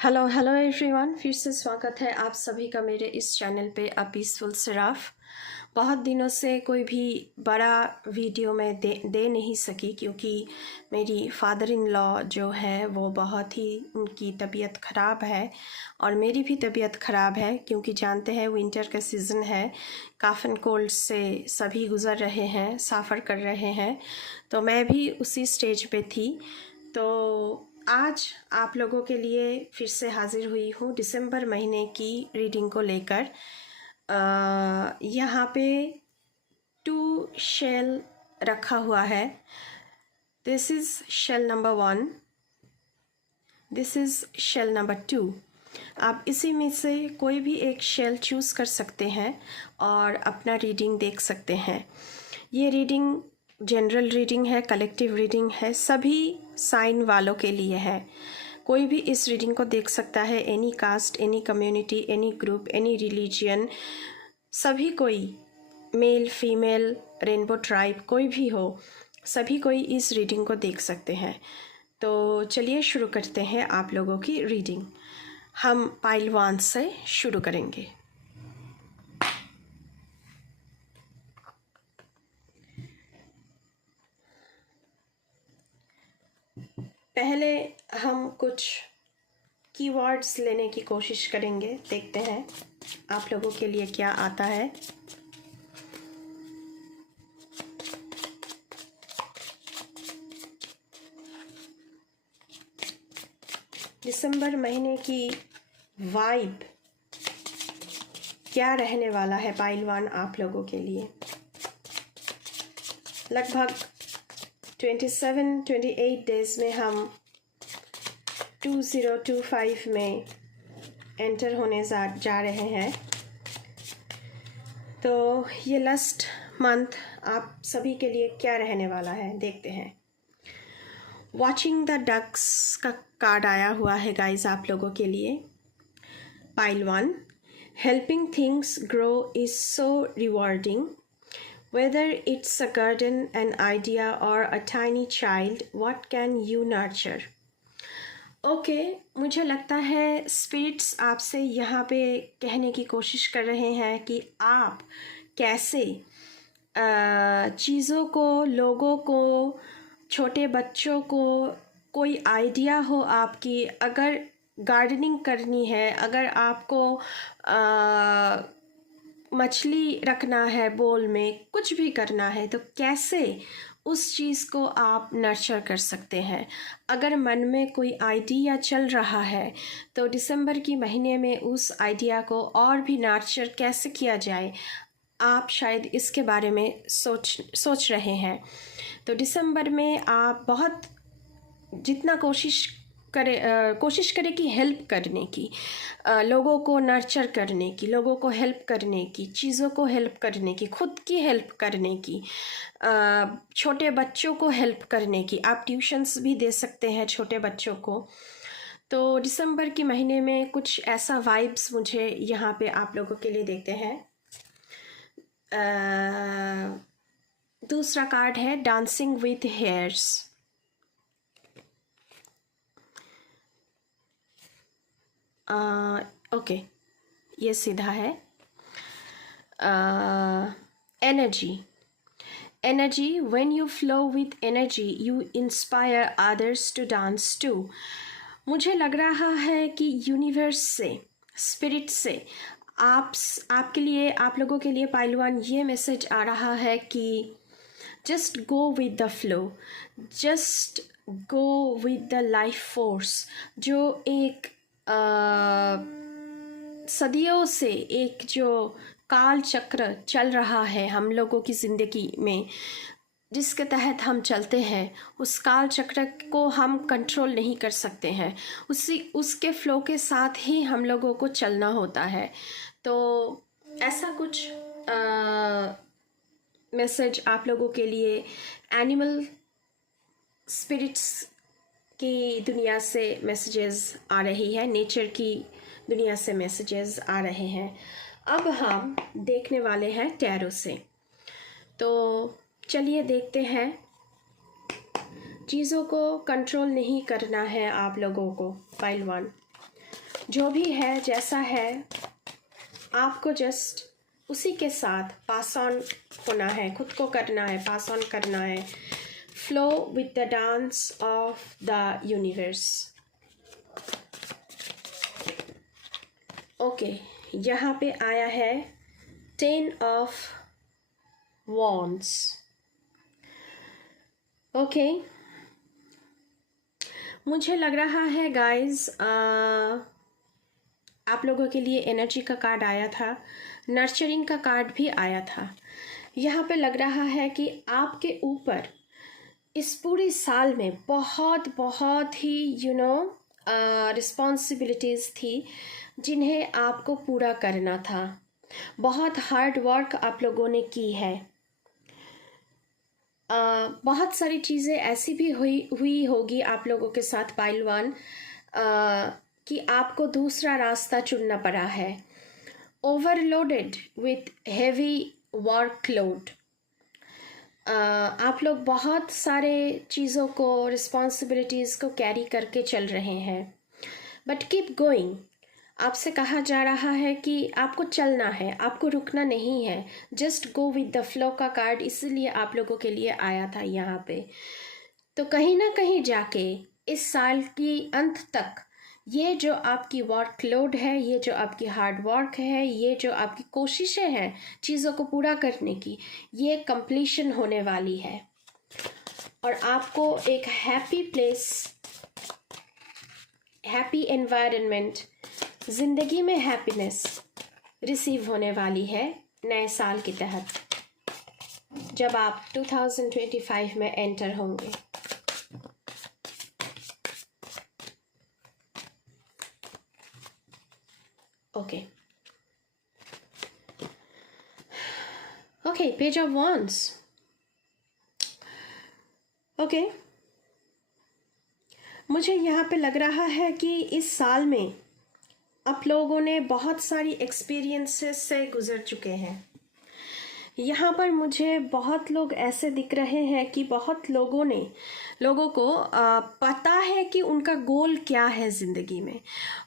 Hello hello everyone, फिर से स्वागत है आप सभी का मेरे इस चैनल पे अ पीसफुल सिराफ। बहुत दिनों से कोई भी बड़ा वीडियो मैं दे नहीं सकी क्योंकि मेरी फादर इन लॉ जो है वो बहुत ही उनकी तबीयत ख़राब है और मेरी भी तबीयत ख़राब है क्योंकि जानते हैं विंटर का सीज़न है। काफ़ एंड कोल्ड से सभी गुज़र रहे हैं, सफ़र कर रहे हैं, तो मैं भी उसी स्टेज पे थी। तो आज आप लोगों के लिए फिर से हाज़िर हुई हूँ दिसंबर महीने की रीडिंग को लेकर। यहाँ पे 2 शेल रखा हुआ है। This is shell number 1, this is shell number 2। आप इसी में से कोई भी एक शेल चूज़ कर सकते हैं और अपना रीडिंग देख सकते हैं। ये रीडिंग जनरल रीडिंग है, कलेक्टिव रीडिंग है, सभी साइन वालों के लिए है। कोई भी इस रीडिंग को देख सकता है, any caste, any community, any group, any religion, सभी कोई, मेल फीमेल, रेनबो ट्राइब, कोई भी हो, सभी कोई इस रीडिंग को देख सकते हैं। तो चलिए शुरू करते हैं आप लोगों की रीडिंग। हम पाइल 1 से शुरू करेंगे। पहले हम कुछ कीवर्ड्स लेने की कोशिश करेंगे, देखते हैं आप लोगों के लिए क्या आता है। दिसंबर महीने की वाइब क्या रहने वाला है पाइल 1 आप लोगों के लिए। लगभग 27-28 डेज में हम 2025 में एंटर होने जा रहे हैं। तो ये लास्ट मंथ आप सभी के लिए क्या रहने वाला है, देखते हैं। वॉचिंग द डक्स का कार्ड आया हुआ है गाइस आप लोगों के लिए। Pile 1, helping things grow is so rewarding, whether it's a garden, an idea, or a tiny child, what can you nurture? Okay, मुझे लगता है स्पिरिट्स आपसे यहाँ पे कहने की कोशिश कर रहे हैं कि आप कैसे चीज़ों को, लोगों को, छोटे बच्चों को, कोई आइडिया हो आपकी, अगर गार्डनिंग करनी है, अगर आपको मछली रखना है बोल में, कुछ भी करना है, तो कैसे उस चीज़ को आप नर्चर कर सकते हैं। अगर मन में कोई आइडिया चल रहा है तो दिसंबर की महीने में उस आइडिया को और भी नर्चर कैसे किया जाए, आप शायद इसके बारे में सोच रहे हैं। तो दिसंबर में आप बहुत जितना कोशिश करें कि हेल्प करने की, लोगों को नर्चर करने की, लोगों को हेल्प करने की, चीज़ों को हेल्प करने की, खुद की हेल्प करने की, छोटे बच्चों को हेल्प करने की। आप ट्यूशन्स भी दे सकते हैं छोटे बच्चों को। तो दिसंबर के महीने में कुछ ऐसा वाइब्स मुझे यहाँ पे आप लोगों के लिए देते हैं। दूसरा कार्ड है डांसिंग विथ हेयर्स। ओके, ये सीधा है। Energy, when you flow with energy you inspire others to dance too. मुझे लग रहा है कि यूनिवर्स से, स्पिरिट से आपके लिए, आप लोगों के लिए पाइल 1 ये मैसेज आ रहा है कि just go with the flow, just go with the life force, जो एक सदियों से एक जो काल चक्र चल रहा है हम लोगों की ज़िंदगी में, जिसके तहत हम चलते हैं, उस काल चक्र को हम कंट्रोल नहीं कर सकते हैं। उसके फ्लो के साथ ही हम लोगों को चलना होता है। तो ऐसा कुछ मैसेज आप लोगों के लिए एनिमल स्पिरिट्स की दुनिया से मैसेजेस आ रही है, नेचर की दुनिया से मैसेजेस आ रहे हैं। अब हम देखने वाले हैं टैरो से। तो चलिए देखते हैं। चीज़ों को कंट्रोल नहीं करना है आप लोगों को, पाइल 1। जो भी है जैसा है आपको जस्ट उसी के साथ पास ऑन होना है, खुद को करना है, पास ऑन करना है। Flow with the dance of the universe. Okay, यहाँ पे आया है 10 ऑफ वॉन्ड्स। ओके, मुझे लग रहा है गाइस आप लोगों के लिए एनर्जी का कार्ड आया था, नर्चरिंग का कार्ड भी आया था। यहाँ पे लग रहा है कि आपके ऊपर इस पूरी साल में बहुत बहुत ही रिस्पॉन्सिबिलिटीज़ थी जिन्हें आपको पूरा करना था। बहुत हार्ड वर्क आप लोगों ने की है। बहुत सारी चीज़ें ऐसी भी हुई होगी आप लोगों के साथ पाइल वन, कि आपको दूसरा रास्ता चुनना पड़ा है। ओवरलोडेड विथ हेवी वर्कलोड, आप लोग बहुत सारे चीज़ों को, रिस्पॉन्सिबिलिटीज़ को कैरी करके चल रहे हैं। बट कीप गोइंग, आपसे कहा जा रहा है कि आपको चलना है, आपको रुकना नहीं है। Just go with the flow का कार्ड इसलिए आप लोगों के लिए आया था यहाँ पे। तो कहीं ना कहीं जाके इस साल की अंत तक ये जो आपकी वर्कलोड है, ये जो आपकी हार्ड वर्क है, ये जो आपकी कोशिशें हैं चीज़ों को पूरा करने की, ये कंप्लीशन होने वाली है और आपको एक हैप्पी प्लेस, हैप्पी एनवायरनमेंट, ज़िंदगी में हैप्पीनेस रिसीव होने वाली है नए साल के तहत, जब आप 2025 में एंटर होंगे। Okay, page of wands. Okay, मुझे यहाँ पे लग रहा है कि इस साल में आप लोगों ने बहुत सारी एक्सपीरियंसेस से गुजर चुके हैं। यहाँ पर मुझे बहुत लोग ऐसे दिख रहे हैं कि बहुत लोगों को पता है कि उनका गोल क्या है ज़िंदगी में,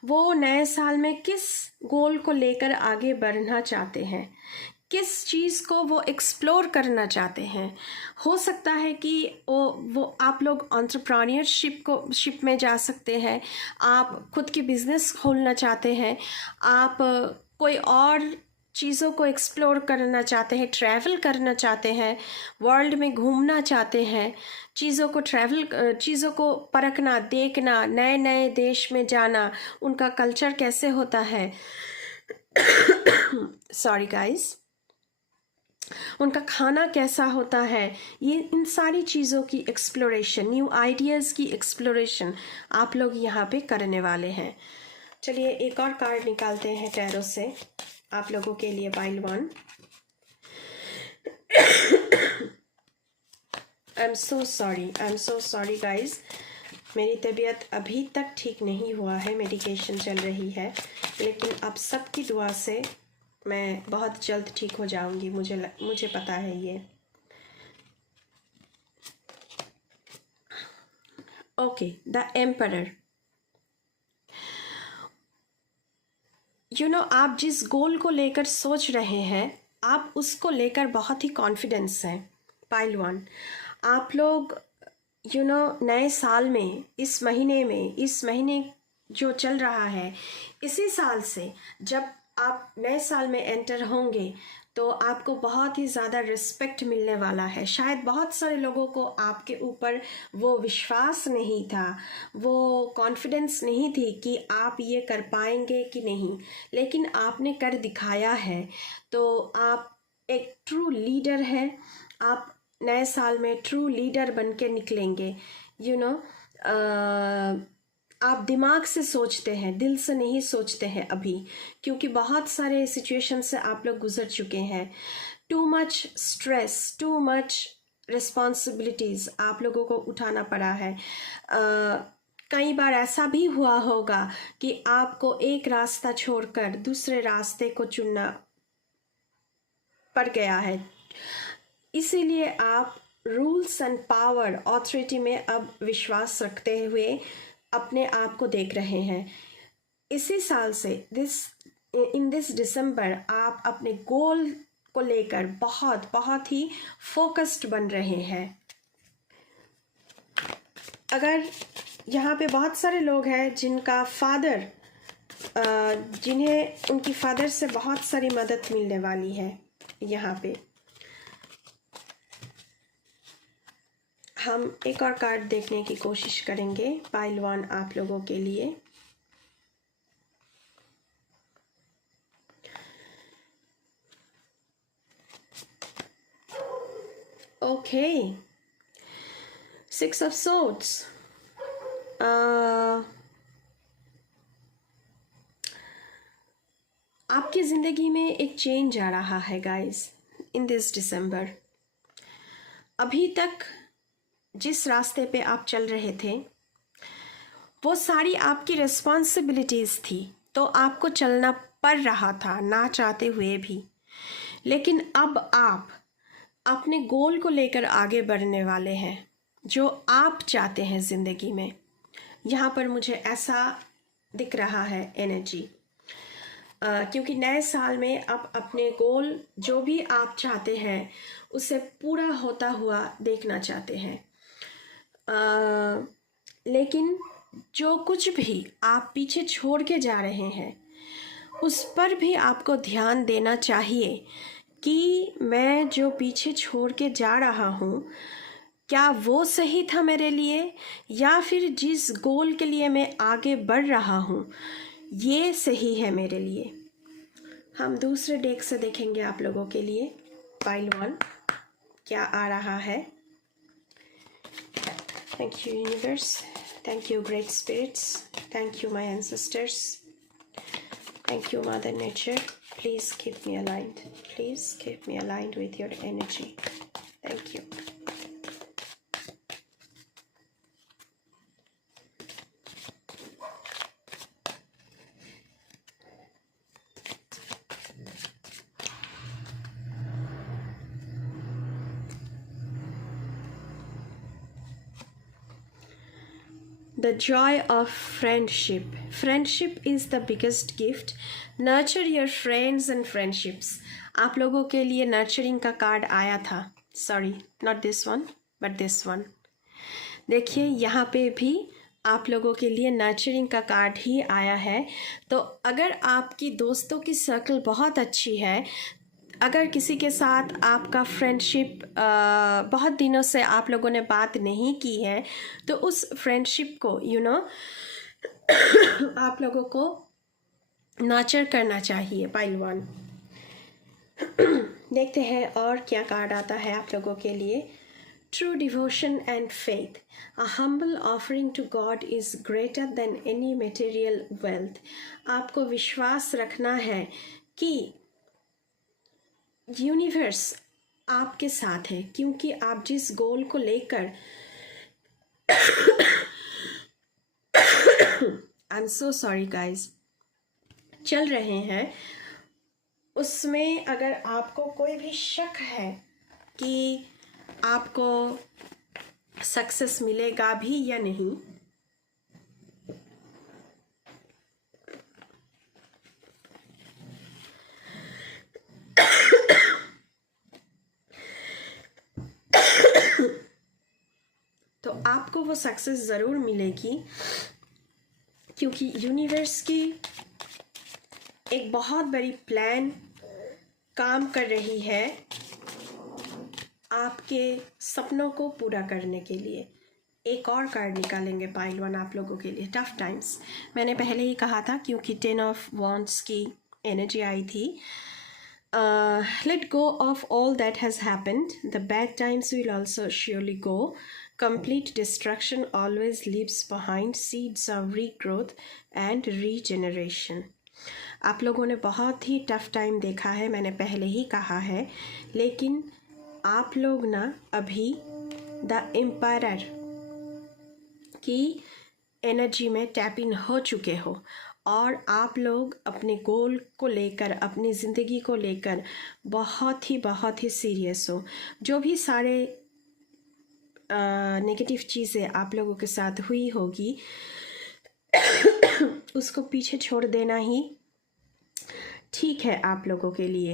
वो नए साल में किस गोल को लेकर आगे बढ़ना चाहते हैं, किस चीज़ को वो एक्सप्लोर करना चाहते हैं। हो सकता है कि वो आप लोग एंटरप्रेन्योरशिप में जा सकते हैं, आप खुद की बिजनेस खोलना चाहते हैं, आप कोई और चीज़ों को एक्सप्लोर करना चाहते हैं, ट्रैवल करना चाहते हैं, वर्ल्ड में घूमना चाहते हैं, चीज़ों को परखना, देखना, नए नए देश में जाना, उनका कल्चर कैसे होता है सॉरी गाइस, उनका खाना कैसा होता है, ये इन सारी चीज़ों की एक्सप्लोरेशन, न्यू आइडियाज़ की एक्सप्लोरेशन आप लोग यहाँ पे करने वाले हैं। चलिए एक और कार्ड निकालते हैं टैरो से आप लोगों के लिए, pile one. I am so sorry guys, मेरी तबीयत अभी तक ठीक नहीं हुआ है, मेडिकेशन चल रही है, लेकिन अब सबकी दुआ से मैं बहुत जल्द ठीक हो जाऊंगी, मुझे पता है ये। Okay, the emperor. आप जिस गोल को लेकर सोच रहे हैं, आप उसको लेकर बहुत ही कॉन्फिडेंस हैं पाइल वन। आप लोग नए साल में, इस महीने जो चल रहा है, इसी साल से जब आप नए साल में एंटर होंगे तो आपको बहुत ही ज़्यादा रिस्पेक्ट मिलने वाला है। शायद बहुत सारे लोगों को आपके ऊपर वो विश्वास नहीं था, वो कॉन्फिडेंस नहीं थी कि आप ये कर पाएंगे कि नहीं, लेकिन आपने कर दिखाया है। तो आप एक ट्रू लीडर हैं, आप नए साल में ट्रू लीडर बन के निकलेंगे। आप दिमाग से सोचते हैं, दिल से नहीं सोचते हैं अभी, क्योंकि बहुत सारे सिचुएशन से आप लोग गुजर चुके हैं। Too much stress, too much responsibilities आप लोगों को उठाना पड़ा है। कई बार ऐसा भी हुआ होगा कि आपको एक रास्ता छोड़कर दूसरे रास्ते को चुनना पड़ गया है, इसीलिए आप रूल्स एंड पावर, ऑथोरिटी में अब विश्वास रखते हुए अपने आप को देख रहे हैं। इसी साल से इन दिस दिसंबर आप अपने गोल को लेकर बहुत बहुत ही फोकस्ड बन रहे हैं। अगर यहाँ पे बहुत सारे लोग हैं जिनका फादर जिन्हें उनकी फादर से बहुत सारी मदद मिलने वाली है, यहाँ पे हम एक और कार्ड देखने की कोशिश करेंगे पाइल 1 आप लोगों के लिए। Okay, 6 of swords. आपकी ज़िंदगी में एक चेंज आ रहा है गाइस इन दिस दिसंबर। अभी तक जिस रास्ते पे आप चल रहे थे वो सारी आपकी रिस्पॉन्सिबिलिटीज़ थी, तो आपको चलना पड़ रहा था ना चाहते हुए भी। लेकिन अब आप अपने गोल को लेकर आगे बढ़ने वाले हैं जो आप चाहते हैं ज़िंदगी में। यहाँ पर मुझे ऐसा दिख रहा है एनर्जी, क्योंकि नए साल में आप अपने गोल जो भी आप चाहते हैं उसे पूरा होता हुआ देखना चाहते हैं। लेकिन जो कुछ भी आप पीछे छोड़ के जा रहे हैं उस पर भी आपको ध्यान देना चाहिए कि मैं जो पीछे छोड़ के जा रहा हूँ क्या वो सही था मेरे लिए, या फिर जिस गोल के लिए मैं आगे बढ़ रहा हूँ ये सही है मेरे लिए। हम दूसरे डेक से देखेंगे आप लोगों के लिए पाइल 1 क्या आ रहा है। Thank you universe, thank you great spirits, thank you my ancestors, thank you mother nature. Please keep me aligned, please keep me aligned with your energy. Thank you. The joy of friendship. Friendship is the biggest gift. Nurture your friends and friendships. आप लोगों के लिए nurturing का card आया था। Sorry, not this one but this one. देखिए यहाँ पे भी आप लोगों के लिए नर्चरिंग का कार्ड ही आया है। तो अगर आपकी दोस्तों की सर्कल बहुत अच्छी है, अगर किसी के साथ आपका फ्रेंडशिप बहुत दिनों से आप लोगों ने बात नहीं की है, तो उस फ्रेंडशिप को आप लोगों को नर्चर करना चाहिए पाइल 1। देखते हैं और क्या कार्ड आता है आप लोगों के लिए। True devotion and faith. A humble offering to God is greater than any material wealth. आपको विश्वास रखना है कि यूनिवर्स आपके साथ है, क्योंकि आप जिस गोल को लेकर I am so sorry guys चल रहे हैं, उसमें अगर आपको कोई भी शक है कि आपको सक्सेस मिलेगा भी या नहीं, तो आपको वो सक्सेस ज़रूर मिलेगी, क्योंकि यूनिवर्स की एक बहुत बड़ी प्लान काम कर रही है आपके सपनों को पूरा करने के लिए। एक और कार्ड निकालेंगे पाइल 1 आप लोगों के लिए। टफ टाइम्स, मैंने पहले ही कहा था क्योंकि 10 ऑफ वॉन्ड्स की एनर्जी आई थी। Let go of all that has happened, the bad times will also surely go, complete destruction always leaves behind seeds of regrowth and regeneration. आप लोगों ने बहुत ही टफ टाइम देखा है, मैंने पहले ही कहा है, लेकिन आप लोग ना अभी द एम्पायर की एनर्जी में टैप इन हो चुके हो और आप लोग अपने गोल को लेकर, अपनी ज़िंदगी को लेकर बहुत ही सीरियस हो। जो भी सारे नेगेटिव चीज़ें आप लोगों के साथ हुई होगी उसको पीछे छोड़ देना ही ठीक है आप लोगों के लिए।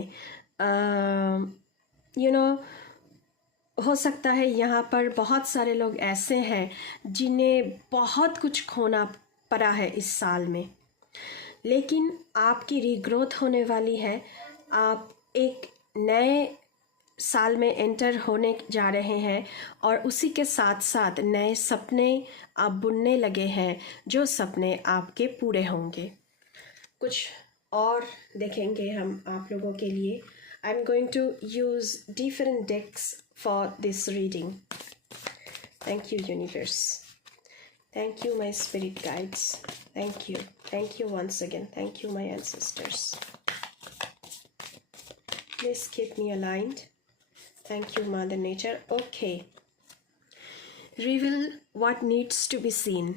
यू नो हो सकता है यहाँ पर बहुत सारे लोग ऐसे हैं जिन्हें बहुत कुछ खोना पड़ा है इस साल में, लेकिन आपकी रीग्रोथ होने वाली है। आप एक नए साल में एंटर होने जा रहे हैं और उसी के साथ साथ नए सपने आप बुनने लगे हैं, जो सपने आपके पूरे होंगे। कुछ और देखेंगे हम आप लोगों के लिए। I am going to use different decks for this reading. Thank you universe, thank you my spirit guides, thank you once again, thank you my ancestors, please keep me aligned, thank you mother nature. Okay, reveal what needs to be seen.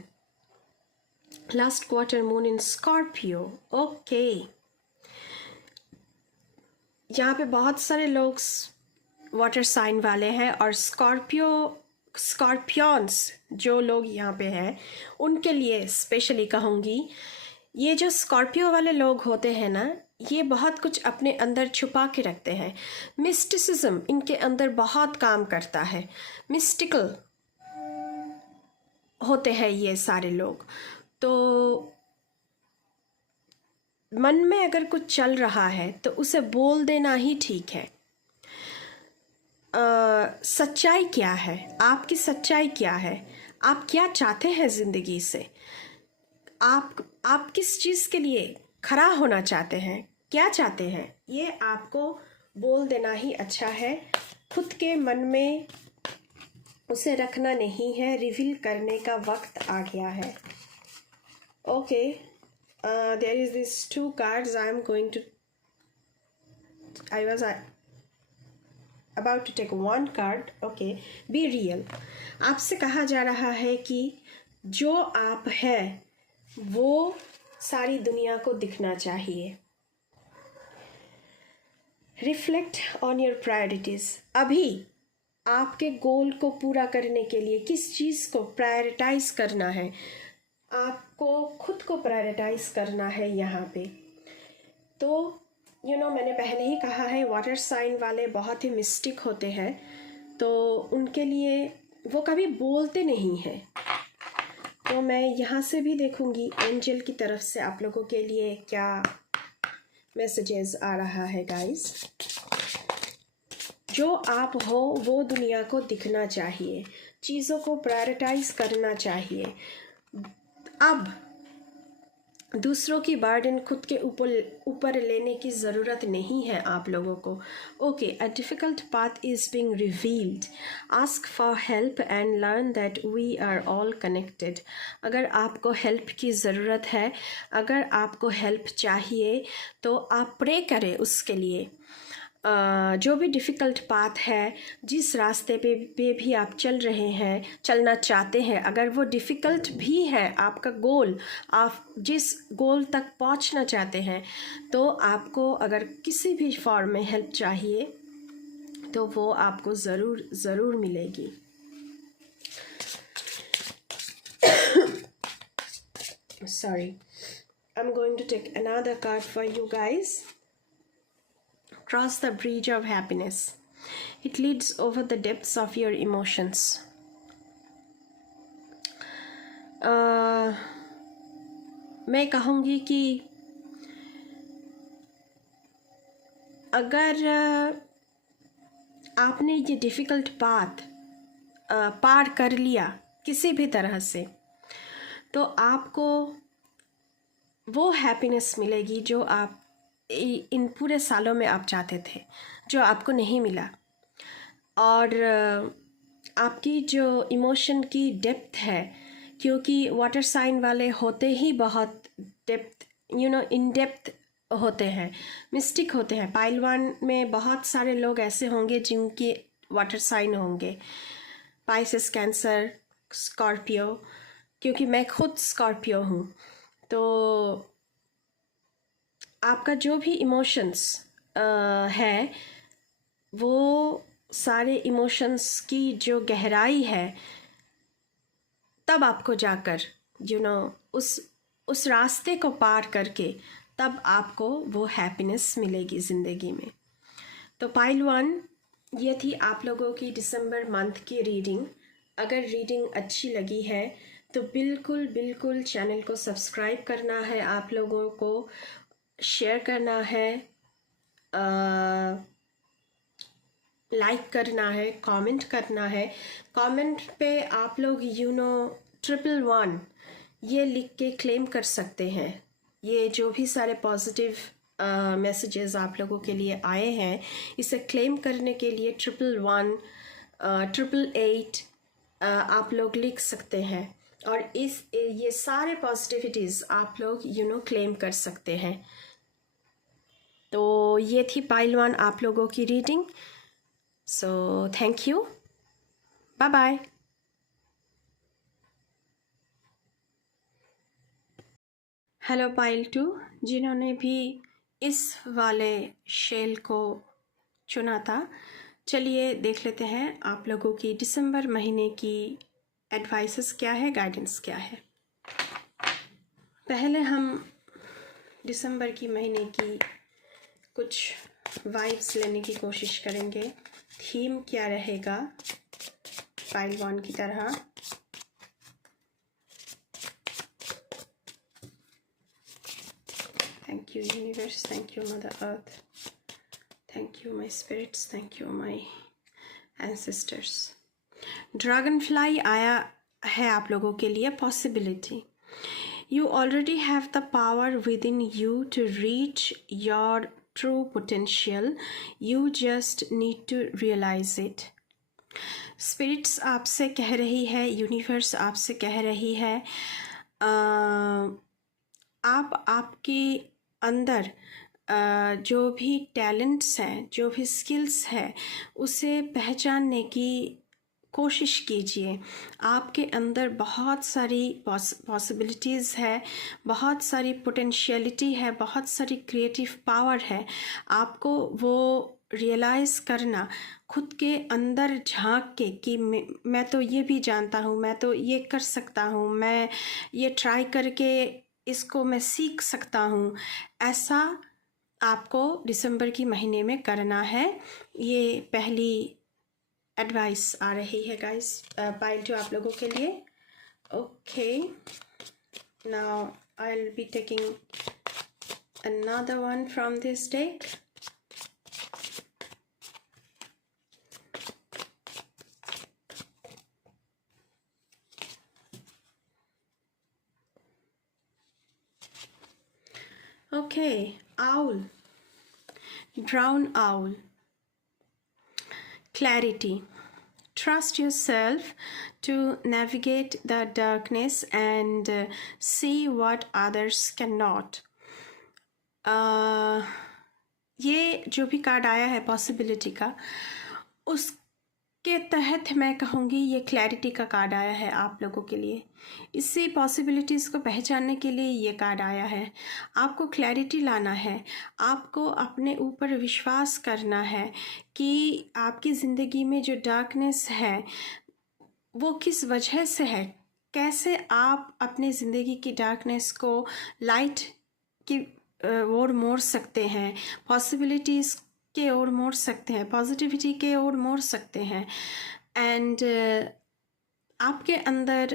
Last quarter moon in Scorpio. Okay, यहाँ पे बहुत सारे लोग water sign वाले हैं और Scorpions जो लोग यहाँ पे हैं उनके लिए स्पेशली कहूँगी। ये जो स्कॉर्पियो वाले लोग होते हैं ना, ये बहुत कुछ अपने अंदर छुपा के रखते हैं। मिस्टिसिज्म इनके अंदर बहुत काम करता है, मिस्टिकल होते हैं ये सारे लोग। तो मन में अगर कुछ चल रहा है तो उसे बोल देना ही ठीक है। सच्चाई क्या है, आपकी सच्चाई क्या है, आप क्या चाहते हैं ज़िंदगी से, आप किस चीज़ के लिए खड़ा होना चाहते हैं, क्या चाहते हैं, ये आपको बोल देना ही अच्छा है। खुद के मन में उसे रखना नहीं है, रिवील करने का वक्त आ गया है। Okay, there is this 2 cards I am going to, I was about to take 1 card. Okay, be real. आपसे कहा जा रहा है कि जो आप हैं वो सारी दुनिया को दिखना चाहिए। Reflect on your priorities. अभी आपके गोल को पूरा करने के लिए किस चीज़ को प्रायोरिटाइज करना है, आपको खुद को प्रायोरिटाइज करना है यहाँ पे। तो मैंने पहले ही कहा है वाटर साइन वाले बहुत ही मिस्टिक होते हैं, तो उनके लिए वो कभी बोलते नहीं हैं। तो मैं यहाँ से भी देखूँगी एंजल की तरफ से आप लोगों के लिए क्या मैसेजेस आ रहा है गाइस। जो आप हो वो दुनिया को दिखना चाहिए, चीज़ों को प्रायोरिटाइज करना चाहिए। अब दूसरों की बर्डन खुद के ऊपर लेने की ज़रूरत नहीं है आप लोगों को। Okay, a difficult path is being revealed, ask for help and learn that we are all connected. अगर आपको हेल्प की ज़रूरत है, अगर आपको हेल्प चाहिए तो आप प्रे करें उसके लिए। जो भी डिफ़िकल्ट पाथ है, जिस रास्ते पे भी आप चल रहे हैं, चलना चाहते हैं, अगर वो डिफ़िकल्ट भी है आपका गोल, आप जिस गोल तक पहुंचना चाहते हैं, तो आपको अगर किसी भी फॉर्म में हेल्प चाहिए तो वो आपको ज़रूर मिलेगी। Sorry, I'm going to take another card for you guys. Cross the bridge of happiness. It leads over the depths of your emotions. मैं कहूँगी कि अगर आपने ये डिफ़िकल्ट पाथ पार कर लिया किसी भी तरह से, तो आपको वो हैप्पीनेस मिलेगी जो आप इन पूरे सालों में आप चाहते थे, जो आपको नहीं मिला। और आपकी जो इमोशन की डेप्थ है, क्योंकि वाटर साइन वाले होते ही बहुत डेप्थ इन डेप्थ होते हैं, मिस्टिक होते हैं। पाइल 1 में बहुत सारे लोग ऐसे होंगे जिनके वाटर साइन होंगे, पाइसेस, कैंसर, स्कॉर्पियो, क्योंकि मैं खुद स्कॉर्पियो हूँ। तो आपका जो भी इमोशंस है, वो सारे इमोशंस की जो गहराई है, तब आपको जाकर उस रास्ते को पार करके तब आपको वो हैप्पीनेस मिलेगी ज़िंदगी में। तो पाइल 1, ये थी आप लोगों की दिसंबर मंथ की रीडिंग। अगर रीडिंग अच्छी लगी है तो बिल्कुल बिल्कुल चैनल को सब्सक्राइब करना है, आप लोगों को शेयर करना है, लाइक करना है, कमेंट करना है। कमेंट पे आप लोग 111 ये लिख के क्लेम कर सकते हैं। ये जो भी सारे पॉजिटिव मैसेजेस आप लोगों के लिए आए हैं, इसे क्लेम करने के लिए 111 888 आप लोग लिख सकते हैं और ये सारे पॉजिटिविटीज़ आप लोग क्लेम कर सकते हैं। तो ये थी पाइल 1 आप लोगों की reading. So thank you. Bye bye. Hello pile 2, जिन्होंने भी इस वाले शेल को चुना था, चलिए देख लेते हैं आप लोगों की दिसंबर महीने की एडवाइसेस क्या है, गाइडेंस क्या है। पहले हम दिसंबर की महीने की कुछ वाइब्स लेने की कोशिश करेंगे। थीम क्या रहेगा पाइल 1 की तरह। Thank you universe, thank you mother earth, thank you my spirits, thank you my ancestors. Dragonfly आया है आप लोगों के लिए possibility. You already have the power within you to reach your true potential. You just need to realize it. Spirits आपसे कह रही है, यूनिवर्स आपसे कह रही है, आप आपके अंदर जो भी टैलेंट्स हैं, जो भी स्किल्स हैं, उसे पहचानने की कोशिश कीजिए। आपके अंदर बहुत सारी पॉसिबिलिटीज़ है, बहुत सारी पोटेंशियलिटी है, बहुत सारी क्रिएटिव पावर है। आपको वो रियलाइज़ करना, खुद के अंदर झांक के कि मैं तो ये भी जानता हूँ, मैं तो ये कर सकता हूँ, मैं ये ट्राई करके इसको मैं सीख सकता हूँ, ऐसा आपको दिसंबर की महीने में करना है। ये पहली एडवाइस आ रही है गाइस पाइल 2 आप लोगों के लिए। Okay, now I will be taking another one from this deck. Okay, owl, brown owl. Clarity. Trust yourself to navigate the darkness and see what others cannot. ये जो भी कार्ड आया है पॉसिबिलिटी का, उसके तहत मैं कहूँगी ये क्लैरिटी का कार्ड आया है आप लोगों के लिए। इससे पॉसिबिलिटीज़ को पहचानने के लिए ये कार्ड आया है। आपको क्लैरिटी लाना है, आपको अपने ऊपर विश्वास करना है कि आपकी ज़िंदगी में जो डार्कनेस है वो किस वजह से है, कैसे आप अपनी ज़िंदगी की डार्कनेस को लाइट की ओर मोड़ सकते हैं, पॉसिबिलिटीज़ के ओर मोड़ सकते हैं, पॉजिटिविटी के ओर मोड़ सकते हैं। एंड आपके अंदर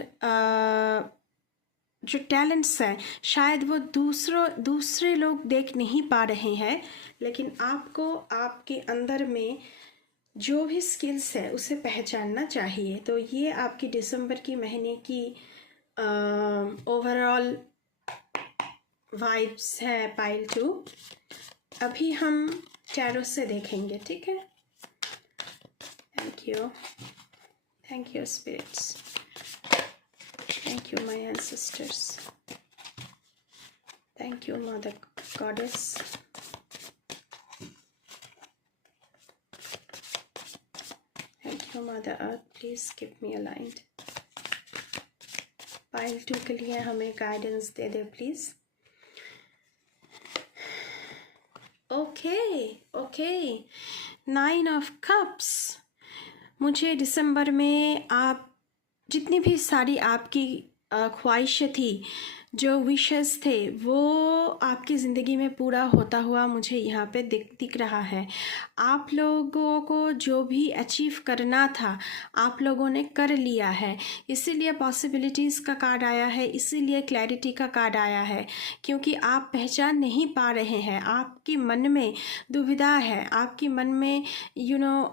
जो टैलेंट्स हैं शायद वो दूसरे लोग देख नहीं पा रहे हैं, लेकिन आपको आपके अंदर में जो भी स्किल्स है उसे पहचानना चाहिए। तो ये आपकी दिसंबर की महीने की ओवरऑल वाइब्स है पाइल 2। अभी हम टैरो से देखेंगे, ठीक है। Thank you spirits, thank you my ancestors, thank you mother goddess, thank you mother earth, please keep me aligned. Pile 2 के लिए हमें गाइडेंस दे दे प्लीज। Okay, 9 of cups. मुझे दिसंबर में आप जितनी भी सारी आपकी ख्वाहिशें थी, जो विशेस थे वो आपकी ज़िंदगी में पूरा होता हुआ मुझे यहाँ पे दिख रहा है। आप लोगों को जो भी अचीव करना था आप लोगों ने कर लिया है, इसीलिए पॉसिबिलिटीज़ का कार्ड आया है, इसीलिए क्लैरिटी का कार्ड आया है, क्योंकि आप पहचान नहीं पा रहे हैं, आपके मन में दुविधा है, आपके मन में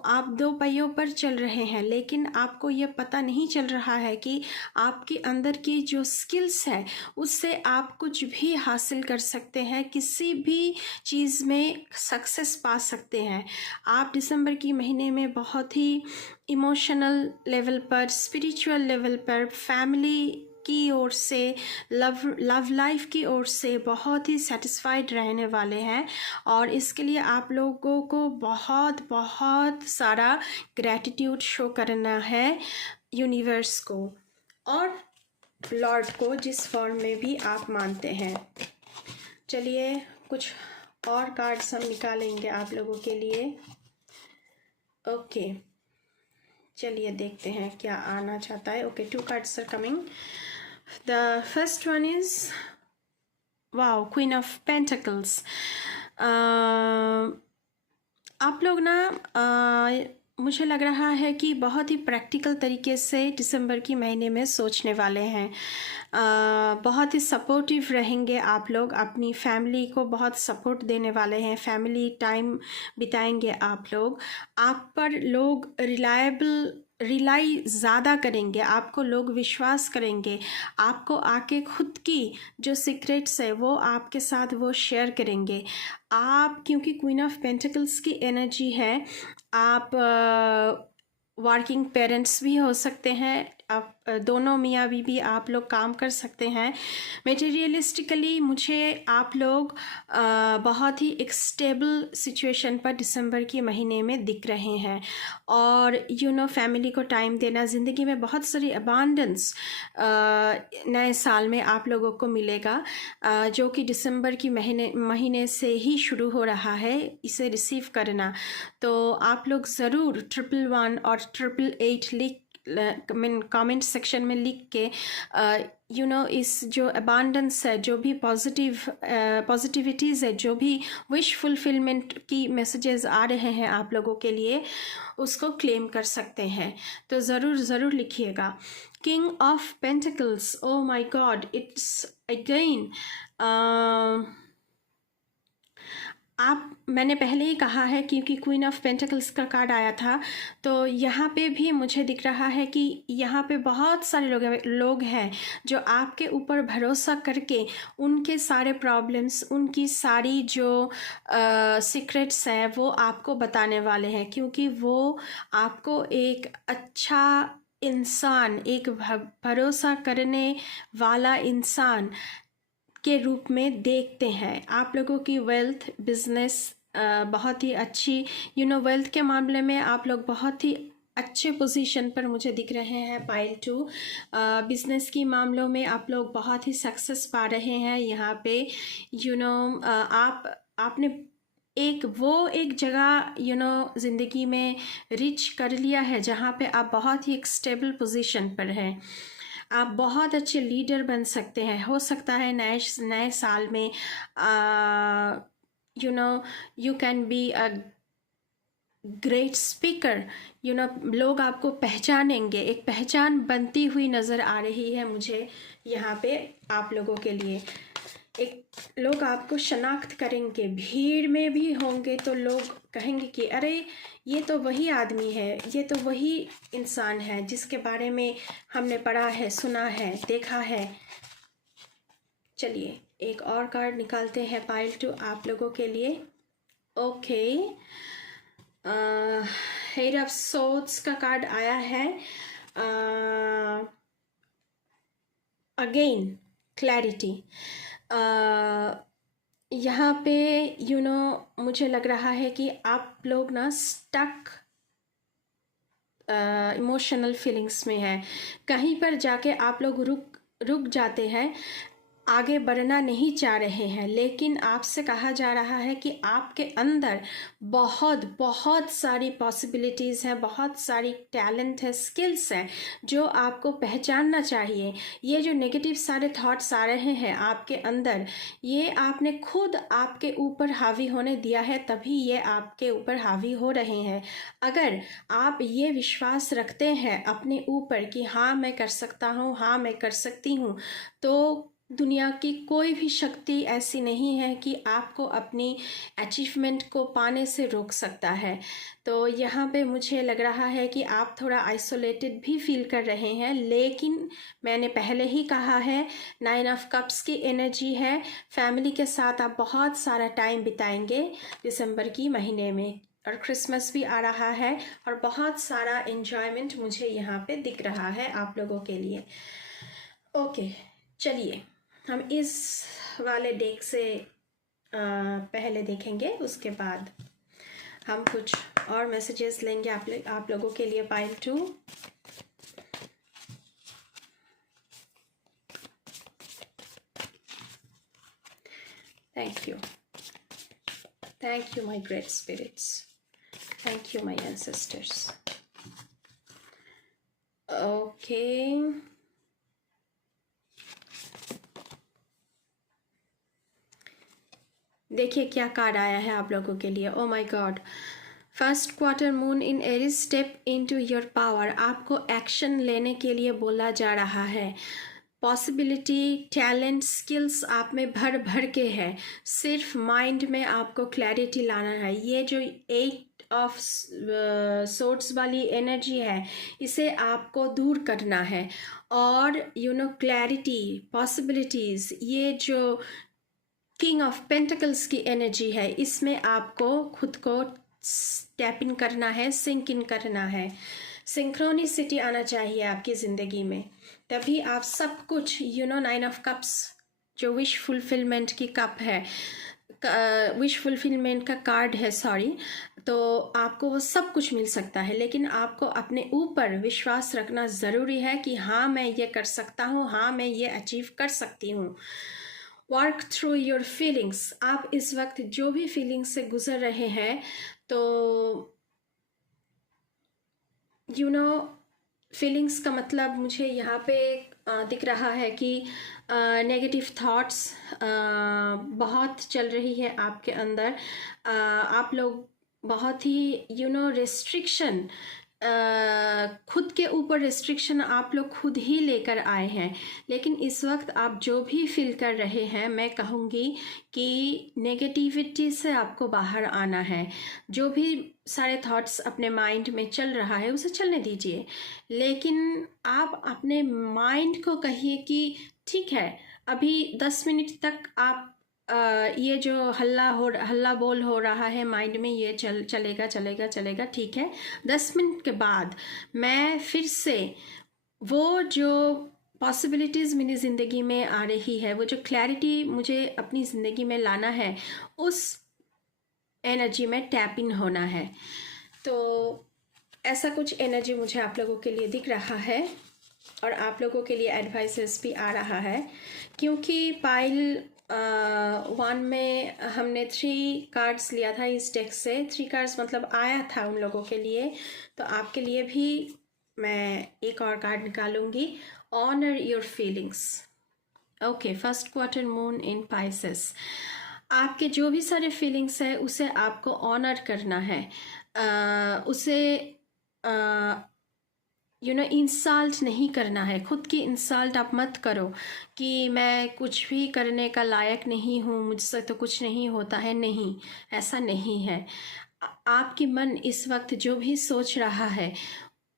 आप दो पहियों पर चल रहे हैं, लेकिन आपको ये पता नहीं चल रहा है कि आपके अंदर की जो स्किल्स है उससे आप कुछ भी हासिल कर सकते हैं, किसी भी चीज़ में सक्सेस पा सकते हैं। आप दिसंबर की महीने में बहुत ही इमोशनल लेवल पर, स्पिरिचुअल लेवल पर, फैमिली की ओर से, लव लाइफ की ओर से बहुत ही सेटिस्फाइड रहने वाले हैं, और इसके लिए आप लोगों को बहुत बहुत सारा ग्रैटिट्यूड शो करना है यूनिवर्स को और लॉर्ड को, जिस फॉर्म में भी आप मानते हैं। चलिए कुछ और कार्ड्स हम निकालेंगे आप लोगों के लिए। ओके, चलिए देखते हैं क्या आना चाहता है। Okay, 2 cards are coming. The first one is wow, queen of pentacles. आप लोग ना मुझे लग रहा है कि बहुत ही प्रैक्टिकल तरीके से दिसंबर की महीने में सोचने वाले हैं। बहुत ही सपोर्टिव रहेंगे आप लोग, अपनी फैमिली को बहुत सपोर्ट देने वाले हैं, फैमिली टाइम बिताएंगे आप लोग। आप पर लोग रिलाई ज़्यादा करेंगे, आपको लोग विश्वास करेंगे, आपको आके खुद की जो सीक्रेट्स है वो आपके साथ वो शेयर करेंगे। आप, क्योंकि क्वीन ऑफ पेंटिकल्स की एनर्जी है, आप वर्किंग पेरेंट्स भी हो सकते हैं, आप दोनों मियाँ बीवी आप लोग काम कर सकते हैं। मटेरियलिस्टिकली मुझे आप लोग बहुत ही एक स्टेबल सिचुएशन पर दिसंबर के महीने में दिख रहे हैं, और फैमिली को टाइम देना, ज़िंदगी में बहुत सारी अबांडेंस नए साल में आप लोगों को मिलेगा, जो कि दिसंबर की महीने से ही शुरू हो रहा है, इसे रिसीव करना। तो आप लोग ज़रूर 111 और 888 लिख कमेंट सेक्शन में लिख के इस जो अबांडेंस है, जो भी पॉजिटिविटीज़ है, जो भी विश फुलफिलमेंट की मैसेजेस आ रहे हैं आप लोगों के लिए, उसको क्लेम कर सकते हैं। तो ज़रूर लिखिएगा। King of pentacles, O my God, it's again मैंने पहले ही कहा है, क्योंकि क्वीन ऑफ पेंटिकल्स का कार्ड आया था, तो यहाँ पे भी मुझे दिख रहा है कि यहाँ पे बहुत सारे लोग हैं जो आपके ऊपर भरोसा करके उनके सारे प्रॉब्लम्स, उनकी सारी जो सीक्रेट्स हैं वो आपको बताने वाले हैं, क्योंकि वो आपको एक अच्छा इंसान, एक भरोसा करने वाला इंसान के रूप में देखते हैं। आप लोगों की वेल्थ, बिजनेस बहुत ही अच्छी, वेल्थ के मामले में आप लोग बहुत ही अच्छे पोजीशन पर मुझे दिख रहे हैं। पाइल 2, बिजनेस की मामलों में आप लोग बहुत ही सक्सेस पा रहे हैं। यहाँ पे आपने एक जगह ज़िंदगी में रीच कर लिया है जहाँ पे आप बहुत ही एक स्टेबल पोजीशन पर हैं। आप बहुत अच्छे लीडर बन सकते हैं। हो सकता है नए साल में you can be a great speaker, लोग आपको पहचानेंगे, एक पहचान बनती हुई नज़र आ रही है मुझे यहाँ पे आप लोगों के लिए। एक लोग आपको शनाख्त करेंगे, भीड़ में भी होंगे तो लोग कहेंगे कि अरे ये तो वही आदमी है, ये तो वही इंसान है जिसके बारे में हमने पढ़ा है, सुना है, देखा है। चलिए एक और कार्ड निकालते हैं पाइल 2 आप लोगों के लिए। ओके, हेड ऑफ सोर्ड्स का कार्ड आया है। Again clarity. यहाँ पे मुझे लग रहा है कि आप लोग ना स्टक इमोशनल फीलिंग्स में है, कहीं पर जाके आप लोग रुक जाते हैं। आगे बढ़ना नहीं चाह रहे हैं, लेकिन आपसे कहा जा रहा है कि आपके अंदर बहुत बहुत सारी पॉसिबिलिटीज़ हैं, बहुत सारी टैलेंट है, स्किल्स हैं जो आपको पहचानना चाहिए। ये जो नेगेटिव सारे थॉट्स आ रहे हैं आपके अंदर, ये आपने खुद आपके ऊपर हावी होने दिया है, तभी ये आपके ऊपर हावी हो रहे हैं। अगर आप ये विश्वास रखते हैं अपने ऊपर कि हाँ मैं कर सकता हूँ, हाँ मैं कर सकती हूँ, तो दुनिया की कोई भी शक्ति ऐसी नहीं है कि आपको अपनी अचीवमेंट को पाने से रोक सकता है। तो यहाँ पे मुझे लग रहा है कि आप थोड़ा आइसोलेटेड भी फील कर रहे हैं, लेकिन मैंने पहले ही कहा है 9 ऑफ कप्स की एनर्जी है। फैमिली के साथ आप बहुत सारा टाइम बिताएंगे दिसंबर की महीने में, और क्रिसमस भी आ रहा है और बहुत सारा एंजॉयमेंट मुझे यहाँ पे दिख रहा है आप लोगों के लिए। ओके, चलिए हम इस वाले डेक से पहले देखेंगे, उसके बाद हम कुछ और मैसेजेस लेंगे आप लोगों के लिए। Pile 2, thank you my great spirits, thank you my ancestors. Okay, देखिए क्या कार्ड आया है आप लोगों के लिए। Oh my god, first quarter moon in Aries, step into your power. आपको एक्शन लेने के लिए बोला जा रहा है। पॉसिबिलिटी, टैलेंट, स्किल्स आप में भर भर के है, सिर्फ माइंड में आपको क्लैरिटी लाना है। ये जो 8 ऑफ सोर्ड्स वाली एनर्जी है, इसे आपको दूर करना है। और क्लैरिटी, पॉसिबिलिटीज़, ये जो किंग ऑफ पेंटिकल्स की एनर्जी है, इसमें आपको खुद को टैप इन करना है, सिंक इन करना है। सिंक्रोनिसिटी आना चाहिए आपकी ज़िंदगी में, तभी आप सब कुछ 9 ऑफ कप्स जो विश फुलफिलमेंट की कप है, विश फुलफिलमेंट का कार्ड है, सॉरी, तो आपको वो सब कुछ मिल सकता है। लेकिन आपको अपने ऊपर विश्वास रखना ज़रूरी है कि हाँ मैं ये कर सकता हूँ, हाँ मैं ये अचीव कर सकती हूँ। Work through your feelings. आप इस वक्त जो भी फीलिंग्स से गुजर रहे हैं, तो फीलिंग्स का मतलब मुझे यहाँ पे दिख रहा है कि नेगेटिव थॉट्स बहुत चल रही है आपके अंदर। आप लोग बहुत ही रिस्ट्रिक्शन, खुद के ऊपर रिस्ट्रिक्शन आप लोग खुद ही लेकर आए हैं। लेकिन इस वक्त आप जो भी फील कर रहे हैं, मैं कहूँगी कि नेगेटिविटी से आपको बाहर आना है। जो भी सारे थॉट्स अपने माइंड में चल रहा है उसे चलने दीजिए, लेकिन आप अपने माइंड को कहिए कि ठीक है, अभी 10 मिनट तक आप ये जो हल्ला बोल हो रहा है माइंड में, ये चलेगा चलेगा चलेगा, ठीक है। 10 मिनट के बाद मैं फिर से वो जो पॉसिबिलिटीज़ मेरी ज़िंदगी में आ रही है, वो जो क्लैरिटी मुझे अपनी ज़िंदगी में लाना है, उस एनर्जी में टैप इन होना है। तो ऐसा कुछ एनर्जी मुझे आप लोगों के लिए दिख रहा है, और आप लोगों के लिए एडवाइसेस भी आ रहा है, क्योंकि पाइल 1 में हमने 3 कार्ड्स लिया था इस डेक से। 3 कार्ड्स मतलब आया था उन लोगों के लिए, तो आपके लिए भी मैं एक और कार्ड निकालूंगी। Honour your feelings. Okay, first quarter moon in Pisces. आपके जो भी सारे फीलिंग्स है उसे आपको ऑनर करना है, उसे इंसल्ट नहीं करना है। खुद की इंसल्ट आप मत करो कि मैं कुछ भी करने का लायक नहीं हूँ, मुझसे तो कुछ नहीं होता है। नहीं, ऐसा नहीं है। आपकी मन इस वक्त जो भी सोच रहा है,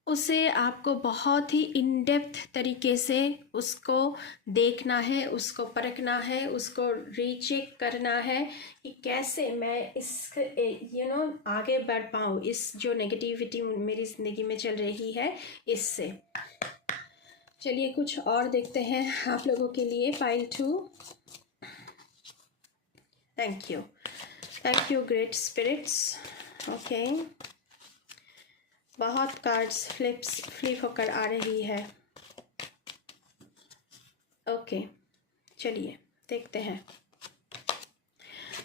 उसे आपको बहुत ही इन डेप्थ तरीके से उसको देखना है, उसको परखना है, उसको रीचेक करना है कि कैसे मैं इस आगे बढ़ पाऊँ, इस जो नेगेटिविटी मेरी ज़िंदगी में चल रही है इससे। चलिए कुछ और देखते हैं आप लोगों के लिए। Pile 2, thank you great spirits. Okay, बहुत कार्ड्स फ्लिप होकर आ रही है। ओके, चलिए देखते हैं।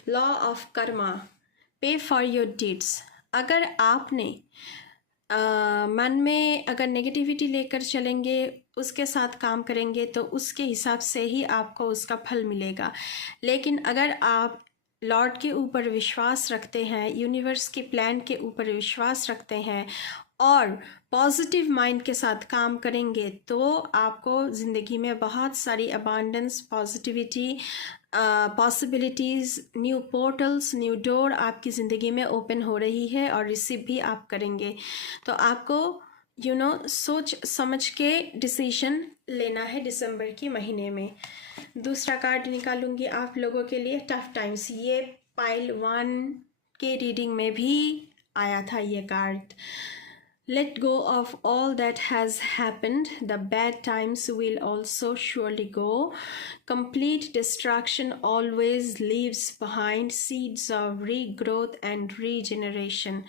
लॉ ऑफ कर्मा, पे फॉर योर डीड्स। अगर आपने मन में अगर नेगेटिविटी लेकर चलेंगे, उसके साथ काम करेंगे, तो उसके हिसाब से ही आपको उसका फल मिलेगा। लेकिन अगर आप लॉर्ड के ऊपर विश्वास रखते हैं, यूनिवर्स के प्लान के ऊपर विश्वास रखते हैं और पॉजिटिव माइंड के साथ काम करेंगे, तो आपको ज़िंदगी में बहुत सारी abundance, positivity, possibilities, new portals, new door आपकी ज़िंदगी में ओपन हो रही है और रिसीव भी आप करेंगे। तो आपको सोच समझ के डिसीजन लेना है दिसंबर के महीने में। दूसरा कार्ड निकालूंगी आप लोगों के लिए, टफ टाइम्स। ये पाइल 1 के रीडिंग में भी आया था ये card. Let go of all that has happened. The bad times will also surely go. Complete destruction always leaves behind seeds of regrowth and regeneration.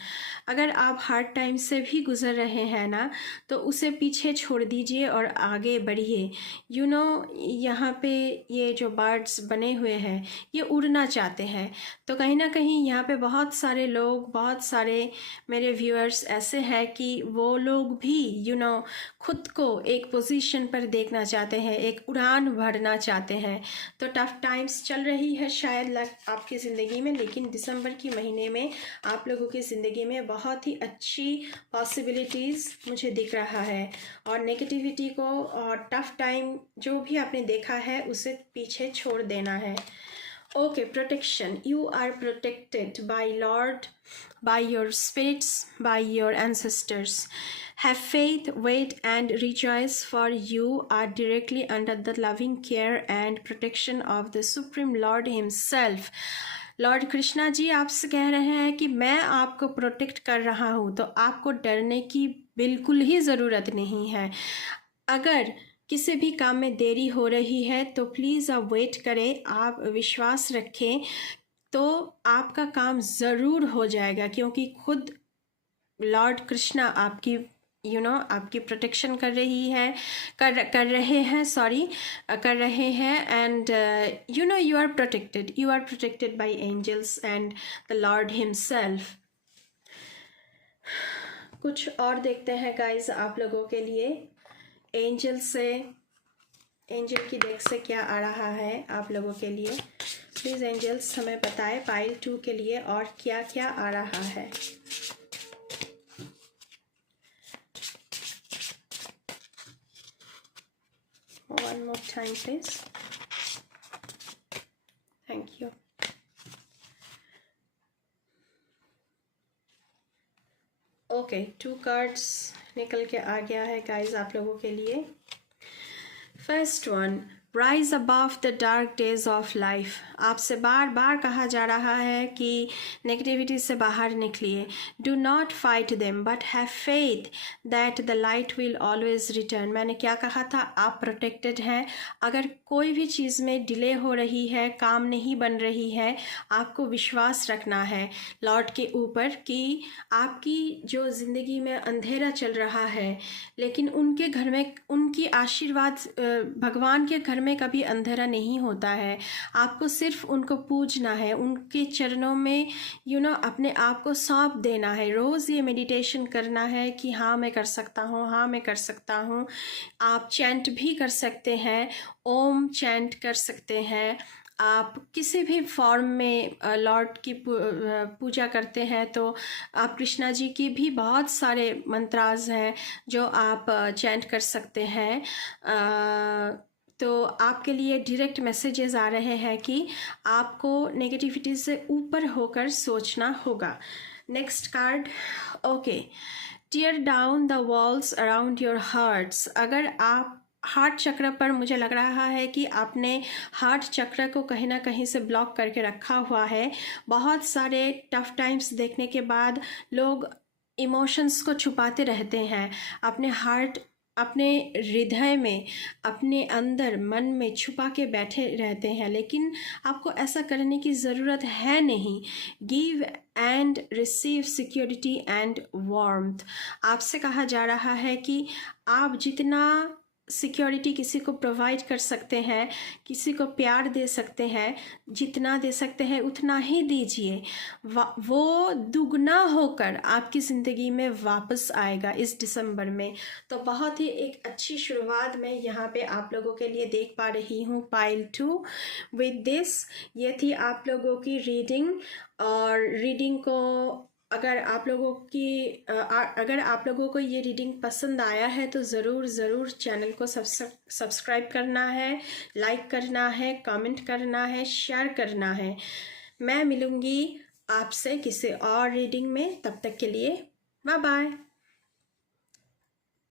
अगर आप हार्ड टाइम से भी गुजर रहे हैं ना, तो उसे पीछे छोड़ दीजिए और आगे बढ़िए। यहाँ पे ये जो बर्ड्स बने हुए हैं, ये उड़ना चाहते हैं। तो कहीं ना कहीं यहाँ पे बहुत सारे लोग, बहुत सारे मेरे व्यूअर्स ऐसे हैं कि वो लोग भी खुद को एक पोजीशन पर देखना चाहते हैं, एक उड़ान भरना चाहते हैं। तो टफ टाइम्स चल रही है शायद आपकी ज़िंदगी में, लेकिन दिसंबर के महीने में आप लोगों की ज़िंदगी में बहुत ही अच्छी पॉसिबिलिटीज़ मुझे दिख रहा है। और नेगेटिविटी को और टफ टाइम जो भी आपने देखा है उसे पीछे छोड़ देना है। Okay, protection. You are protected by Lord, by your spirits, by your ancestors. Have faith, wait, and rejoice, for you are directly under the loving care and protection of the Supreme Lord Himself. Lord Krishna ji आपसे कह रहे हैं कि मैं आपको protect कर रहा हूँ, तो आपको डरने की बिल्कुल ही ज़रूरत नहीं है। अगर किसी भी काम में देरी हो रही है तो प्लीज़ आप वेट करें, आप विश्वास रखें, तो आपका काम ज़रूर हो जाएगा, क्योंकि खुद लॉर्ड कृष्णा आपकी आपकी प्रोटेक्शन कर रही है, कर रहे हैं। And you are protected by angels and the lord himself. कुछ और देखते हैं गाइज आप लोगों के लिए। एंजल की डेक से क्या आ रहा है आप लोगों के लिए। प्लीज़ एंजल्स हमें बताएं पाइल 2 के लिए और क्या क्या आ रहा है। One more time please. Thank you. Okay, 2 cards निकल के आ गया है गाइज आप लोगों के लिए। First one, rise above the dark days of life. आपसे बार बार कहा जा रहा है कि नेगेटिविटी से बाहर निकलिए। Do not fight them but have faith that the light will always return. मैंने क्या कहा था, आप प्रोटेक्टेड हैं। अगर कोई भी चीज़ में डिले हो रही है, काम नहीं बन रही है, आपको विश्वास रखना है लॉर्ड के ऊपर कि आपकी जो ज़िंदगी में अंधेरा चल रहा है, लेकिन उनके घर में उनकी आशीर्वाद, भगवान के घर में कभी अंधेरा नहीं होता है। आपको सिर्फ उनको पूजना है, उनके चरणों में अपने आप को सौंप देना है। रोज़ ये मेडिटेशन करना है कि हाँ मैं कर सकता हूँ, हाँ मैं कर सकता हूँ। आप चैंट भी कर सकते हैं, ओम चैंट कर सकते हैं। आप किसी भी फॉर्म में लॉर्ड की पूजा करते हैं तो आप कृष्णा जी की भी बहुत सारे मंत्राज हैं जो आप चैंट कर सकते हैं। तो आपके लिए डायरेक्ट मैसेजेस आ रहे हैं कि आपको नेगेटिविटी से ऊपर होकर सोचना होगा। Next card, okay, tear down the walls around your hearts. अगर आप हार्ट चक्र पर, मुझे लग रहा है कि आपने हार्ट चक्र को कहीं ना कहीं से ब्लॉक करके रखा हुआ है। बहुत सारे टफ टाइम्स देखने के बाद लोग इमोशंस को छुपाते रहते हैं, अपने हार्ट, अपने हृदय में, अपने अंदर मन में छुपा के बैठे रहते हैं, लेकिन आपको ऐसा करने की ज़रूरत है नहीं। Give and receive security and warmth. आपसे कहा जा रहा है कि आप जितना सिक्योरिटी किसी को प्रोवाइड कर सकते हैं, किसी को प्यार दे सकते हैं, जितना दे सकते हैं उतना ही दीजिए। वो दुगना होकर आपकी ज़िंदगी में वापस आएगा इस दिसंबर में। तो बहुत ही एक अच्छी शुरुआत मैं यहाँ पे आप लोगों के लिए देख पा रही हूँ पाइल 2 विद दिस। ये थी आप लोगों की रीडिंग। और रीडिंग को अगर आप लोगों को ये रीडिंग पसंद आया है तो ज़रूर चैनल को सब्सक्राइब करना है, लाइक करना है, कमेंट करना है, शेयर करना है। मैं मिलूँगी आपसे किसी और रीडिंग में, तब तक के लिए बाय बाय।